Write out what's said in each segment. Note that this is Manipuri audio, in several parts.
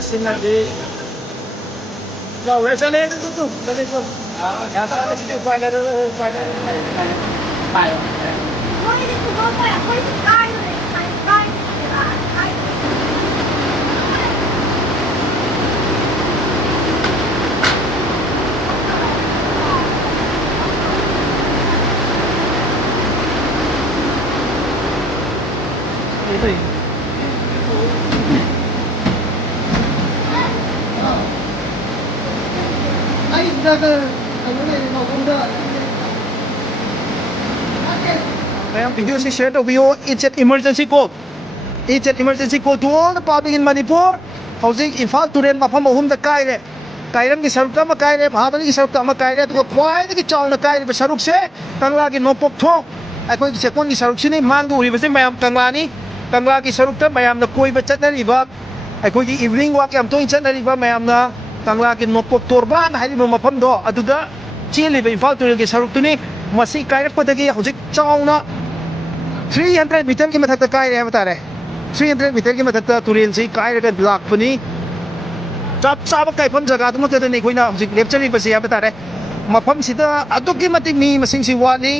sinadi. Rồi về cho lên tụt lên tụt. Nhà ta sẽ chịu quay lên bài. Mayam, if you share the video, it's an emergency call. It's an emergency call to all the public in Manipur. Housing in fact to rent Awaphamda Kaire. Kairam ki sarukta ma kaire, Mahabali ki sarukta ma kaire, to kwai ki chaw na kaire saruk se, tangla ki no pok thong. Ako ki sekon ki saruk sini mangu ri base mayam tangla ni. Tangla ki sarukta mayam na koi ba chat na riba. Ako ki evening walk yam to chat na riba mayam na tangla ki no pok torban hai mo mafam do aduda chili ba in fact to ki saruk tu ni masi kaire padagi Houjik Echaona 300 meter की मथक काय रे बता रहे 300 meter की मथक तुरेन से काय रे ब्लॉक बनी चाप चाप काय फम जगह तुम तो नहीं कोई ना Houjik लेक्चर बस या बता रहे मफम सिदा अदुक की मति मी मसिंग सी वाली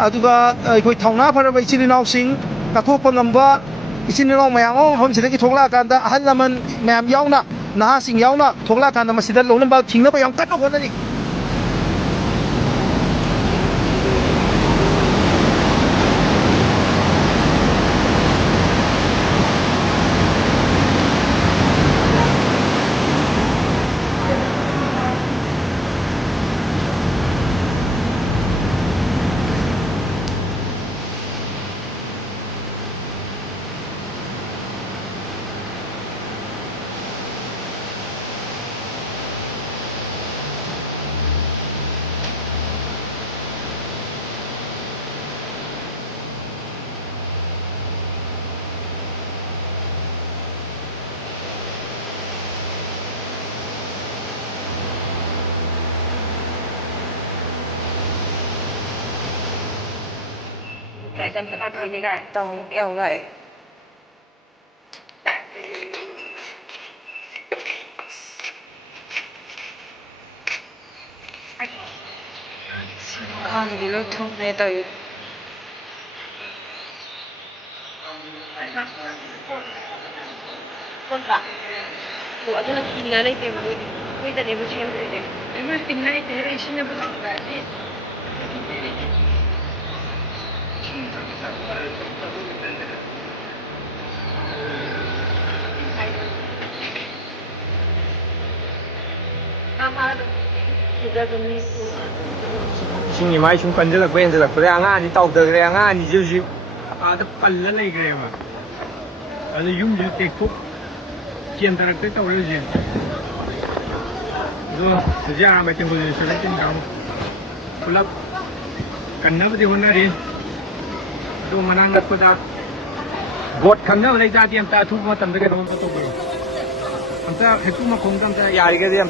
अदुगा कोई थौना फर बई चिनि नाव सिंग कथोप नंबा इसिनि नाव मयाम हम सिदा की थोगला कांदा अहल लमन मयाम यावना नहा सिंग यावना थोगला कांदा मसिदा लोनबा थिंगना बयाम cut होननी Lại cần phải ăn cái gạch tông eo này. Ăn thì lúc thông này tới. Con cả. Ủa thế là tìm ra đây tìm rồi. Bây giờ em xem rồi. Em mới tìm ngay thế này xin em bắt lại đi. Shingi mai shung kan jala kwen jala kre anga ni tau de kre anga ni ju ju ada palla lai kre ma ada yum ju tek thuk kien tarak te tau le je do ja ma tin ko je sele tin kam kulap kan na bdi honna ri do manang gat pada bot kan na lai ja tiam ta thuk ma tam de ke ron to ko am ta hetu ma khong tam ta yari ke am